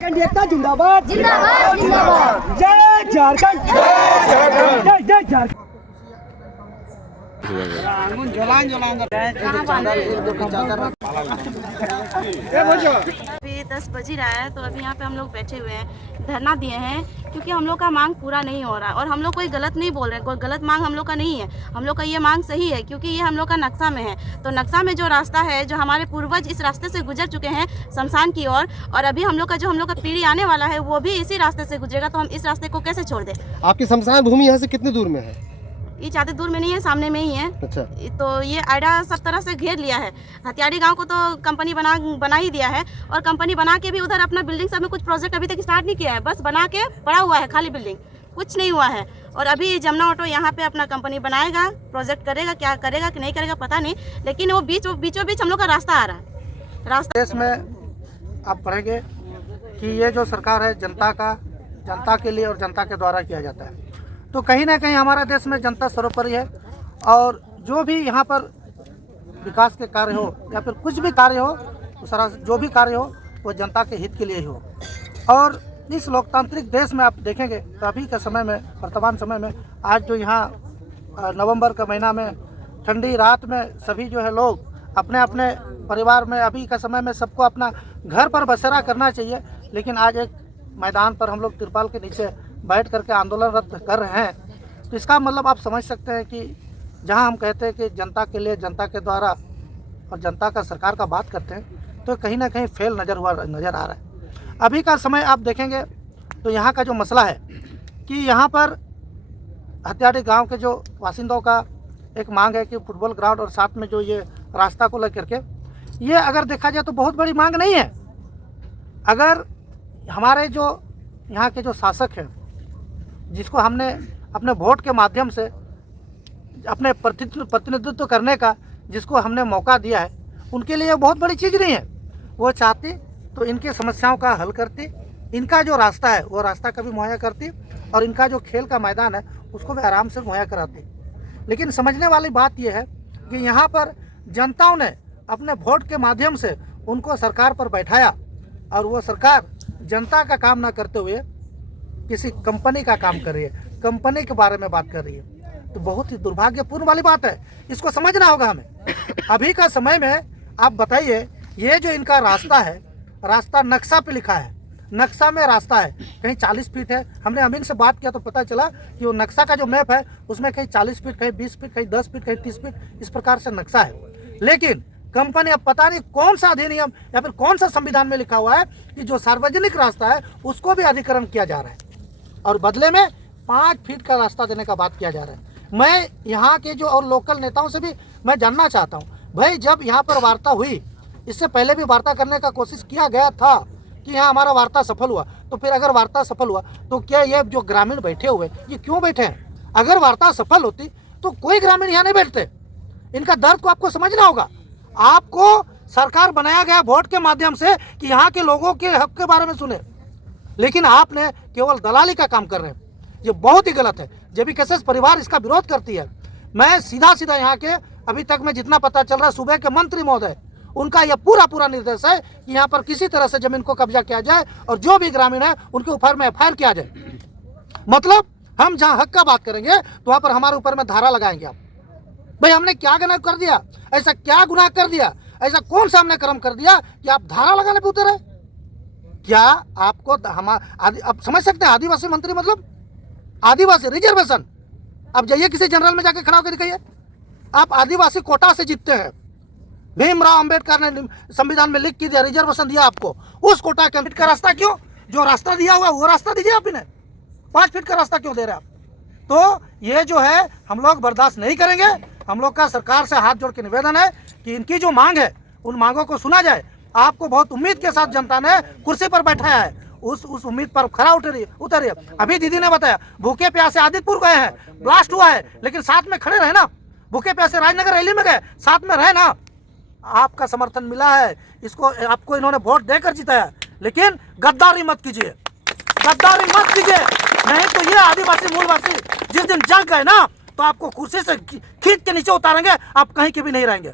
एकता जिंदाबाद जिंदाबाद जिंदाबाद। जय झारखंड जय जय झारखंड। अभी 10 बज ही रहा है तो अभी यहाँ पे हम लोग बैठे हुए हैं, धरना दिए हैं क्योंकि हम लोग का मांग पूरा नहीं हो रहा है। और हम लोग कोई गलत नहीं बोल रहे हैं, कोई गलत मांग हम लोग का नहीं है। हम लोग का ये मांग सही है क्योंकि ये हम लोग का नक्शा में है। तो नक्शा में जो रास्ता है, जो हमारे पूर्वज इस रास्ते से गुजर चुके हैं शमशान की ओर, और अभी हम लोग का पीढ़ी आने वाला है वो भी इसी रास्ते से गुजरेगा, तो हम इस रास्ते को कैसे छोड़ दें। आपकी शमशान भूमि यहाँ से कितनी दूर में है? ये ज़्यादा दूर में नहीं है, सामने में ही है। अच्छा। तो ये आइडा सब तरह से घेर लिया है। हथियारी गांव को तो कंपनी बना ही दिया है, और कंपनी बना के भी उधर अपना बिल्डिंग सब में कुछ प्रोजेक्ट अभी तक स्टार्ट नहीं किया है, बस बना के पड़ा हुआ है, खाली बिल्डिंग, कुछ नहीं हुआ है। और अभी जमुना ऑटो यहाँ पे अपना कंपनी बनाएगा, प्रोजेक्ट करेगा, क्या करेगा कि नहीं करेगा पता नहीं, लेकिन वो बीचों बीच हम लोग का रास्ता आ रहा है। रास्ता देश में आप पढ़ेंगे कि ये जो सरकार है जनता के लिए और जनता के द्वारा किया जाता है। तो कहीं ना कहीं हमारा देश में जनता सर्वोपरि है, और जो भी यहाँ पर विकास के कार्य हो या फिर कुछ भी कार्य हो, तो सारा जो भी कार्य हो वो जनता के हित के लिए ही हो। और इस लोकतांत्रिक देश में आप देखेंगे तो अभी के समय में, वर्तमान समय में, आज जो यहाँ नवंबर का महीना में ठंडी रात में सभी जो है लोग अपने अपने परिवार में, अभी का समय में सबको अपना घर पर बसेरा करना चाहिए, लेकिन आज एक मैदान पर हम लोग तिरपाल के नीचे बैठ करके आंदोलनरत कर रहे हैं। तो इसका मतलब आप समझ सकते हैं कि जहां हम कहते हैं कि जनता के लिए, जनता के द्वारा और जनता का सरकार का बात करते हैं, तो कहीं ना कहीं फेल नज़र आ रहा है। अभी का समय आप देखेंगे तो यहाँ का जो मसला है कि यहाँ पर हत्याड़ी गांव के जो बासिंदों का एक मांग है कि फुटबॉल ग्राउंड और साथ में जो ये रास्ता को लेकर के, ये अगर देखा जाए तो बहुत बड़ी मांग नहीं है। अगर हमारे जो यहाँ के जो शासक हैं, जिसको हमने अपने वोट के माध्यम से अपने प्रतिनिधित्व करने का जिसको हमने मौका दिया है, उनके लिए बहुत बड़ी चीज़ नहीं है। वो चाहती तो इनकी समस्याओं का हल करती, इनका जो रास्ता है वो रास्ता कभी मुहैया करती, और इनका जो खेल का मैदान है उसको भी आराम से मुहैया कराती। लेकिन समझने वाली बात यह है कि यहाँ पर जनताओं ने अपने वोट के माध्यम से उनको सरकार पर बैठाया, और वो सरकार जनता का काम ना करते हुए किसी कंपनी का काम कर रही है, कंपनी के बारे में बात कर रही है। तो बहुत ही दुर्भाग्यपूर्ण वाली बात है, इसको समझना होगा हमें। अभी का समय में आप बताइए, ये जो इनका रास्ता है, रास्ता नक्शा पे लिखा है, नक्शा में रास्ता है, कहीं 40 फीट है। हमने अमीन से बात किया तो पता चला कि वो नक्शा का जो मैप है उसमें कहीं 40 फीट, कहीं 20 फीट, कहीं 10 फीट, कहीं 30 फीट, इस प्रकार से नक्शा है। लेकिन कंपनी, अब पता नहीं कौन सा अधिनियम या फिर कौन सा संविधान में लिखा हुआ है कि जो सार्वजनिक रास्ता है उसको भी अधिग्रहण किया जा रहा है, और बदले में 5 फीट का रास्ता देने का बात किया जा रहा है। मैं यहाँ के जो और लोकल नेताओं से भी मैं जानना चाहता हूँ, भाई जब यहाँ पर वार्ता हुई, इससे पहले भी वार्ता करने का कोशिश किया गया था कि यहाँ हमारा वार्ता सफल हुआ, तो फिर अगर वार्ता सफल हुआ तो क्या ये जो ग्रामीण बैठे हुए ये क्यों बैठे हैं? अगर वार्ता सफल होती तो कोई ग्रामीण यहाँ नहीं बैठते। इनका दर्द को आपको समझना होगा। आपको सरकार बनाया गया वोट के माध्यम से कि यहाँ के लोगों के हक के बारे में सुने, लेकिन आपने केवल दलाली का काम कर रहे हैं। ये बहुत ही गलत है। जेबी कैसेस परिवार इसका विरोध करती है। मैं सीधा यहाँ के अभी तक में जितना पता चल रहा है, सूबे के मंत्री महोदय, उनका यह पूरा निर्देश है कि यहाँ पर किसी तरह से जमीन को कब्जा किया जाए, और जो भी ग्रामीण है उनके ऊपर में FIR किया जाए। मतलब हम जहाँ हक का बात करेंगे तो वहाँ पर हमारे ऊपर में धारा लगाएंगे आप। भाई हमने क्या गुनाह कर दिया? ऐसा क्या गुनाह कर दिया? ऐसा कौन सा हमने कर्म कर दिया कि आप धारा लगाने पे उतरे? क्या आपको अब समझ सकते हैं? आदिवासी मंत्री मतलब आदिवासी रिजर्वेशन। अब जाइए किसी जनरल में जाके खड़ा होकर दिखाइए, आप आदिवासी कोटा से जीतते हैं। भीमराव अंबेडकर ने संविधान में लिख के दिया, रिजर्वेशन दिया आपको, उस कोटा के का रास्ता क्यों? जो रास्ता दिया हुआ वो रास्ता दीजिए आप इन्हें। 5 फीट का रास्ता क्यों दे रहे हैं आप? तो ये जो है हम लोग बर्दाश्त नहीं करेंगे। हम लोग का सरकार से हाथ जोड़ के निवेदन है कि इनकी जो मांग है उन मांगों को सुना जाए। आपको बहुत उम्मीद के साथ जनता ने कुर्सी पर बैठाया है, उस उम्मीद पर खरा उतरिए। अभी दीदी ने बताया भूखे प्यासे आदितपुर गए हैं, ब्लास्ट हुआ है, लेकिन साथ में खड़े रहे ना। भूखे प्यासे राजनगर रैली में गए, साथ में रहे ना। आपका समर्थन मिला है, इसको आपको इन्होंने वोट देकर जिताया, लेकिन गद्दारी मत कीजिए, गद्दारी मत कीजिए। नहीं तो ये आदिवासी मूलवासी जिस दिन जंग गए ना तो आपको कुर्सी से खींच के नीचे उतारेंगे, आप कहीं के भी नहीं रहेंगे।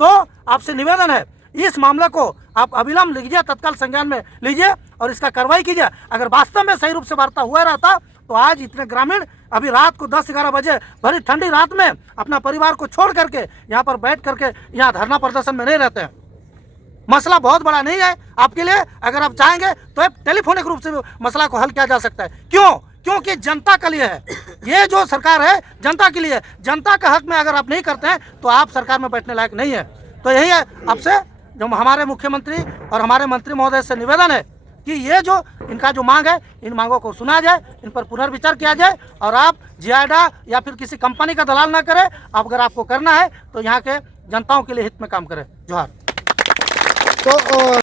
तो आपसे निवेदन है इस मामले को आप अविलंब लीजिए, तत्काल संज्ञान में लीजिए और इसका कार्रवाई कीजिए। अगर वास्तव में सही रूप से वार्ता हुआ रहता तो आज इतने ग्रामीण अभी रात को 10-11 बजे भरी ठंडी रात में अपना परिवार को छोड़ करके यहाँ पर बैठ करके यहाँ धरना प्रदर्शन में नहीं रहते हैं। मसला बहुत बड़ा नहीं है आपके लिए, अगर आप चाहेंगे तो टेलीफोनिक रूप से मसला को हल किया जा सकता है। क्यों? क्योंकि जनता के लिए है, ये जो सरकार है जनता के लिए, जनता का हक में अगर आप नहीं करते हैं तो आप सरकार में बैठने लायक नहीं है। तो यही है आपसे जो हमारे मुख्यमंत्री और हमारे मंत्री महोदय से निवेदन है कि ये जो इनका जो मांग है, इन मांगों को सुना जाए, इन पर पुनर्विचार किया जाए और आप जियाडा या फिर किसी कंपनी का दलाल ना करें। अगर आपको करना है तो यहाँ के जनताओं के लिए हित में काम करें। जोहार। तो